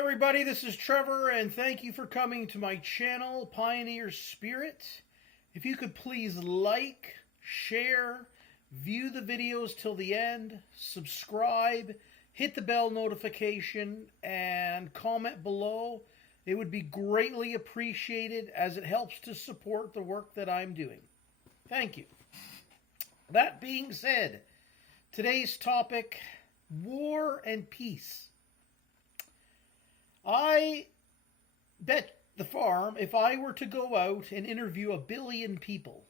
everybody, this is Trevor, and thank you for coming to my channel, Pioneer Spirit. If you could please like, share, view the videos till the end, subscribe, hit the bell notification, and comment below. It would be greatly appreciated as it helps to support the work that I'm doing. Thank you. That being said, today's topic, war and peace. I bet the farm, if I were to go out and interview 1 billion people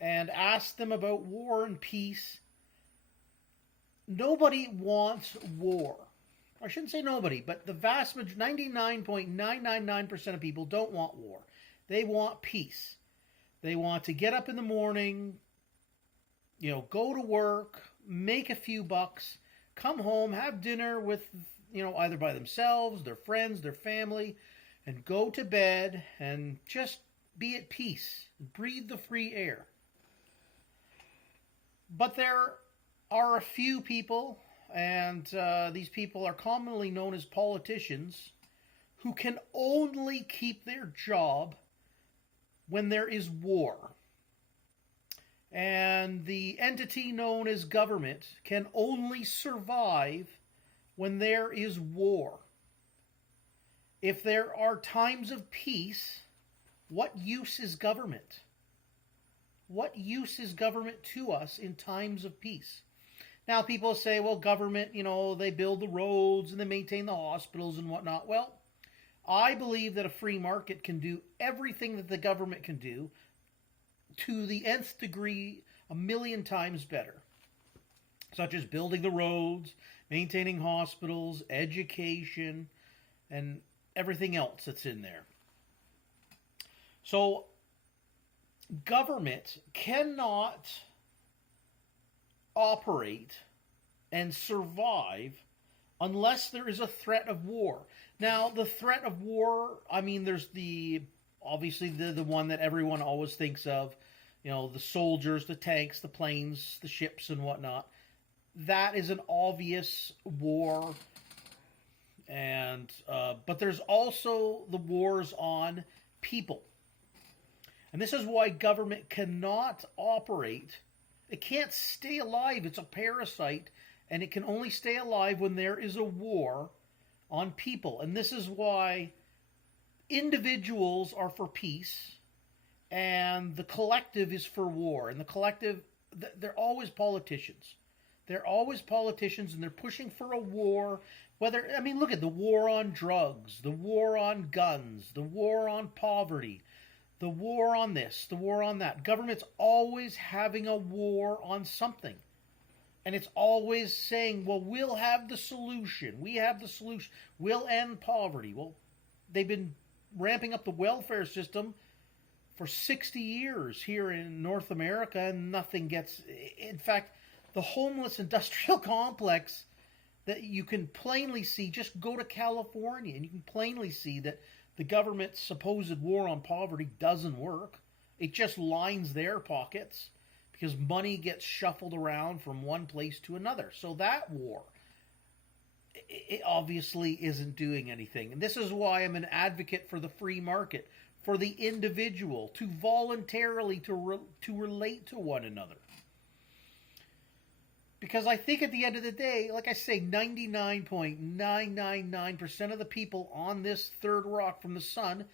and ask them about war and peace, nobody wants war. I shouldn't say nobody, but the vast majority, 99.999% of people don't want war. They want peace. They want to get up in the morning, go to work, make a few bucks, come home, have dinner with, either by themselves, their friends, their family, and go to bed and just be at peace, breathe the free air. But there are a few people, and these people are commonly known as politicians, who can only keep their job when there is war. And the entity known as government can only survive when there is war. If there are times of peace, what use is government? What use is government to us in times of peace? Now people say, well, government, they build the roads and they maintain the hospitals and whatnot. Well, I believe that a free market can do everything that the government can do to the nth degree, 1,000,000 times better. Such as building the roads, maintaining hospitals, education, and everything else that's in there. So, government cannot operate and survive unless there is a threat of war. Now, the threat of war, there's obviously the one that everyone always thinks of, the soldiers, the tanks, the planes, the ships, and whatnot. That is an obvious war, but there's also the wars on people. And this is why government cannot operate. It can't stay alive. It's a parasite, and it can only stay alive when there is a war on people. And this is why individuals are for peace, and the collective is for war. And the collective, they're always politicians. They're always politicians, and they're pushing for a war. Look at the war on drugs, the war on guns, the war on poverty, the war on this, the war on that. Government's always having a war on something. And it's always saying, well, we'll have the solution. We have the solution. We'll end poverty. Well, they've been ramping up the welfare system for 60 years here in North America, and nothing gets... In fact, the homeless industrial complex that you can plainly see, just go to California, and you can plainly see that the government's supposed war on poverty doesn't work. It just lines their pockets because money gets shuffled around from one place to another. So that war, it obviously isn't doing anything. And this is why I'm an advocate for the free market, for the individual to voluntarily to relate to one another. Because I think at the end of the day, like I say, 99.999% of the people on this third rock from the sun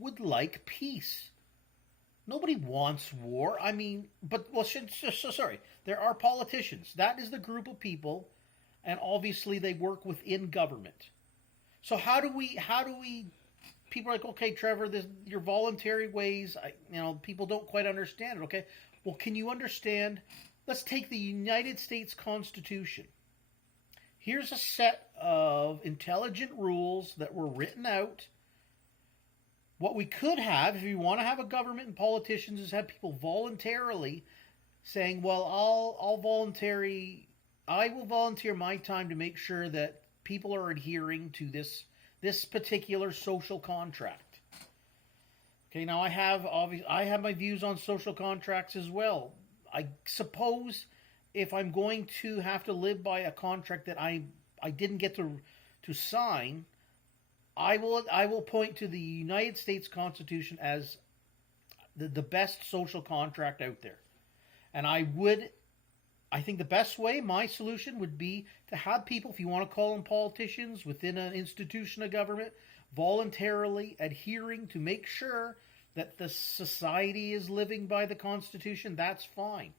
would like peace. Nobody wants war. Sorry. There are politicians. That is the group of people, and obviously they work within government. So how do we? People are like, okay, Trevor, your voluntary ways, people don't quite understand it. Okay, well, can you understand? Let's take the United States Constitution. Here's a set of intelligent rules that were written out. What we could have, if you want to have a government and politicians, is have people voluntarily saying, well, I will volunteer my time to make sure that people are adhering to this particular social contract. Okay, now I have my views on social contracts as well. I suppose if I'm going to have to live by a contract that I didn't get to sign, I will point to the United States Constitution as the best social contract out there. And I think the best way, my solution would be to have people, if you want to call them politicians, within an institution of government, voluntarily adhering to make sure that the society is living by the Constitution. That's fine.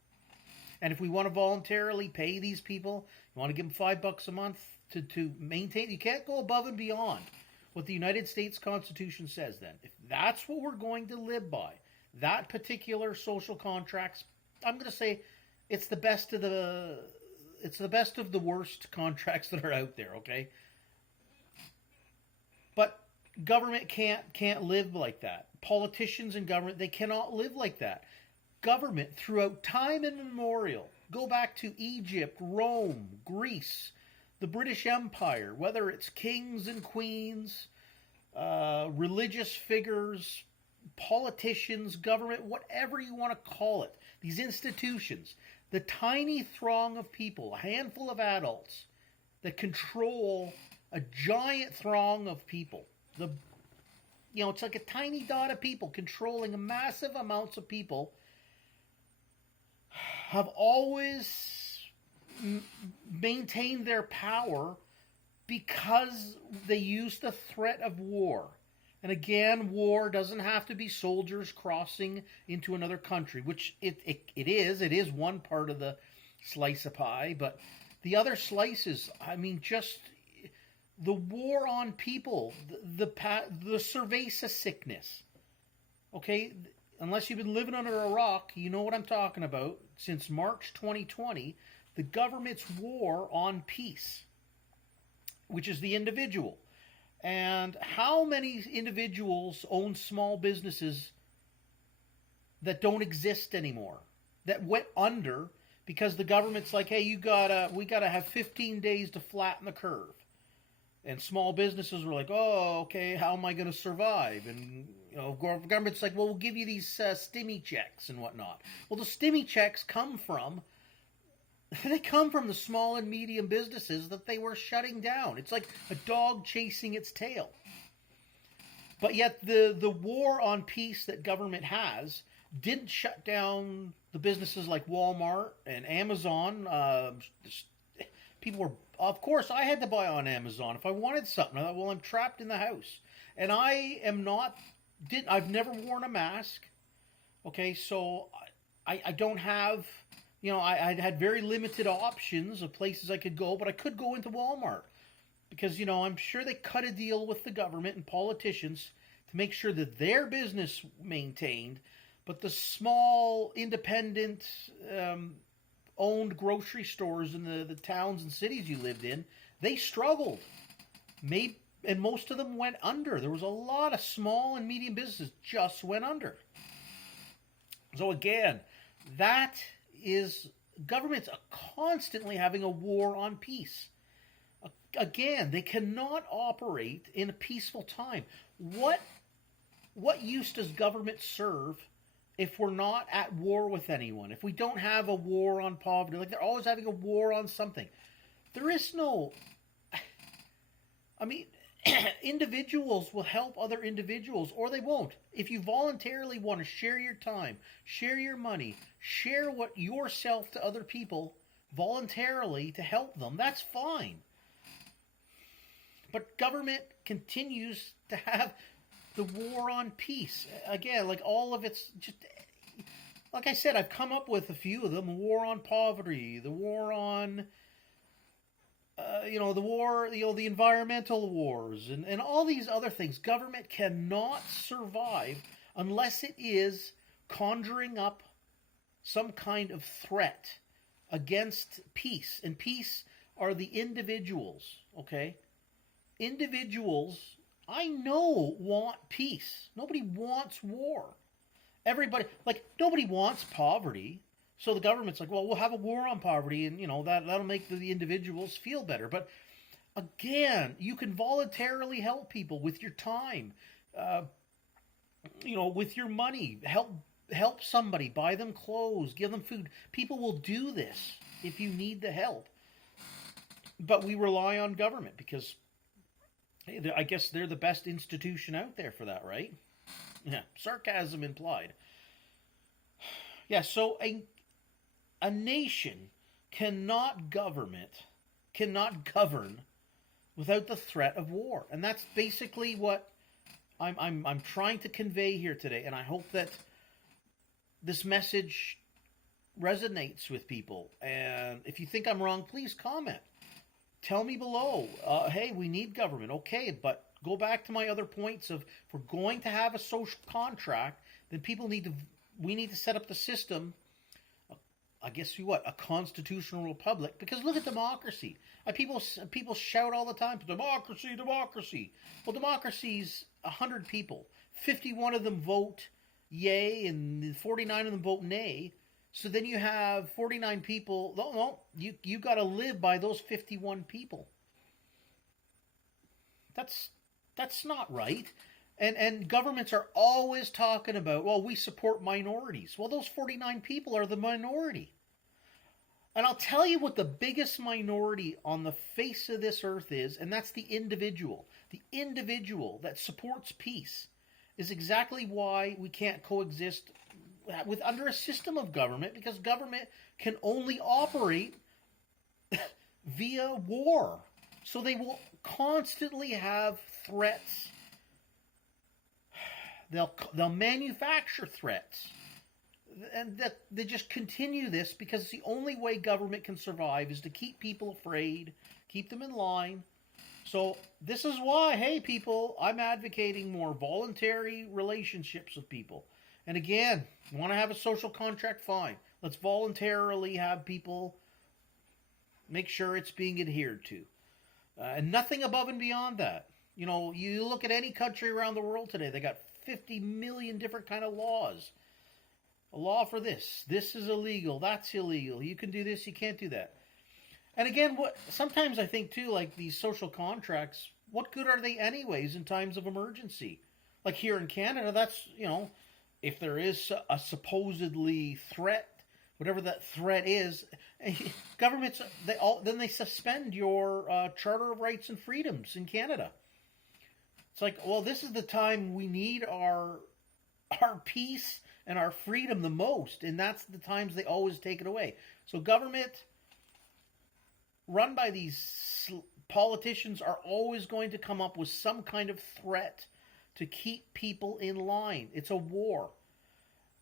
And if we want to voluntarily pay these people, you want to give them $5 a month to maintain, you can't go above and beyond what the United States Constitution says then. If that's what we're going to live by, that particular social contracts, I'm going to say it's the best of the worst contracts that are out there, okay? But government can't live like that. Politicians and government, they cannot live like that. Government throughout time immemorial, go back to Egypt, Rome, Greece, the British Empire, whether it's kings and queens, religious figures, politicians, government, whatever you want to call it, these institutions, the tiny throng of people, a handful of adults that control a giant throng of people. It's like a tiny dot of people controlling massive amounts of people, have always maintained their power because they use the threat of war. And again, war doesn't have to be soldiers crossing into another country, which it is one part of the slice of pie, but the other slices, I mean, just the war on people, the cerveza sickness. Okay, unless you've been living under a rock, you know what I'm talking about. Since March 2020, the government's war on peace, which is the individual. And how many individuals own small businesses that don't exist anymore, that went under because the government's like, hey, we gotta have 15 days to flatten the curve. And small businesses were like, oh, okay, how am I going to survive? And government's like, well, we'll give you these stimmy checks and whatnot. Well, the stimmy checks come from the small and medium businesses that they were shutting down. It's like a dog chasing its tail. But yet the war on peace that government has didn't shut down the businesses like Walmart and Amazon. People were, of course, I had to buy on Amazon if I wanted something. I thought, well, I'm trapped in the house. And I've never worn a mask. Okay, so I don't have, I had very limited options of places I could go, but I could go into Walmart. Because, I'm sure they cut a deal with the government and politicians to make sure that their business maintained, but the small, independent, owned grocery stores in the towns and cities you lived in, they struggled. And most of them went under. There was a lot of small and medium businesses just went under. So again, that is, governments are constantly having a war on peace. Again, they cannot operate in a peaceful time. What use does government serve if we're not at war with anyone? If we don't have a war on poverty, like they're always having a war on something. There is no, individuals will help other individuals, or they won't. If you voluntarily want to share your time, share your money, share yourself to other people voluntarily to help them, that's fine. But government continues to have the war on peace. Again, like all of it's just, like I said, I've come up with a few of them. The war on poverty, the war on, the environmental wars, and all these other things. Government cannot survive unless it is conjuring up some kind of threat against peace. And peace are the individuals, okay? Individuals, I know, want peace. Nobody wants war. Nobody wants poverty. So the government's like, well, we'll have a war on poverty, and, that'll make the individuals feel better. But again, you can voluntarily help people with your time, with your money. Help somebody, buy them clothes, give them food. People will do this if you need the help. But we rely on government because Hey, I guess they're the best institution out there for that, right? Yeah, sarcasm implied. Yeah, so a nation cannot govern without the threat of war, and that's basically what I'm trying to convey here today. And I hope that this message resonates with people. And if you think I'm wrong, please comment. Tell me below. Hey, we need government. Okay, but go back to my other points of if we're going to have a social contract, then we need to set up the system. I guess what a constitutional republic. Because look at democracy. People shout all the time, democracy, democracy. Well, democracy's 100 people. 51 of them vote yay, and 49 of them vote nay. So then you have 49 people. No, you got to live by those 51 people. That's not right. And governments are always talking about, well, we support minorities. Well, those 49 people are the minority. And I'll tell you what the biggest minority on the face of this earth is, and that's the individual. The individual that supports peace is exactly why we can't coexist with under a system of government, because government can only operate via war. So they will constantly have threats. They'll manufacture threats, and that they just continue this because the only way government can survive is to keep people afraid, keep them in line. So this is why, hey people, I'm advocating more voluntary relationships with people. And again, you want to have a social contract, fine. Let's voluntarily have people make sure it's being adhered to. And nothing above and beyond that. You know, you look at any country around the world today, they got 50 million different kind of laws. A law for this. This is illegal. That's illegal. You can do this. You can't do that. And again, what sometimes I think too, like these social contracts, what good are they anyways in times of emergency? Like here in Canada, that's, you know, if there is a supposedly threat, whatever that threat is, governments they suspend your Charter of Rights and Freedoms in Canada. It's like, well, this is the time we need our peace and our freedom the most, and that's the times they always take it away. So government run by these politicians are always going to come up with some kind of threat to keep people in line. It's a war.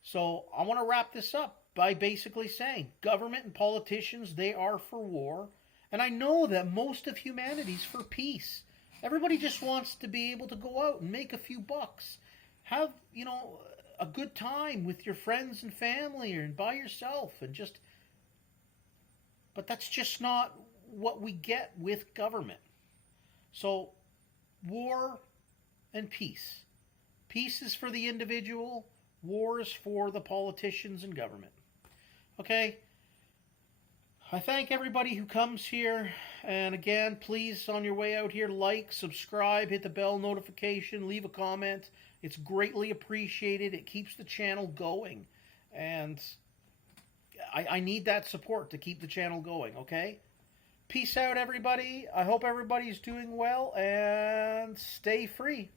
So I want to wrap this up by basically saying government and politicians, they are for war. And I know that most of humanity's for peace. Everybody just wants to be able to go out and make a few bucks. Have, you know, a good time with your friends and family and by yourself and just... But that's just not what we get with government. So, war and peace. Peace is for the individual. War is for the politicians and government. Okay? I thank everybody who comes here. And again, please, on your way out here, like, subscribe, hit the bell notification, leave a comment. It's greatly appreciated. It keeps the channel going. And I need that support to keep the channel going, okay? Peace out, everybody. I hope everybody's doing well, and stay free.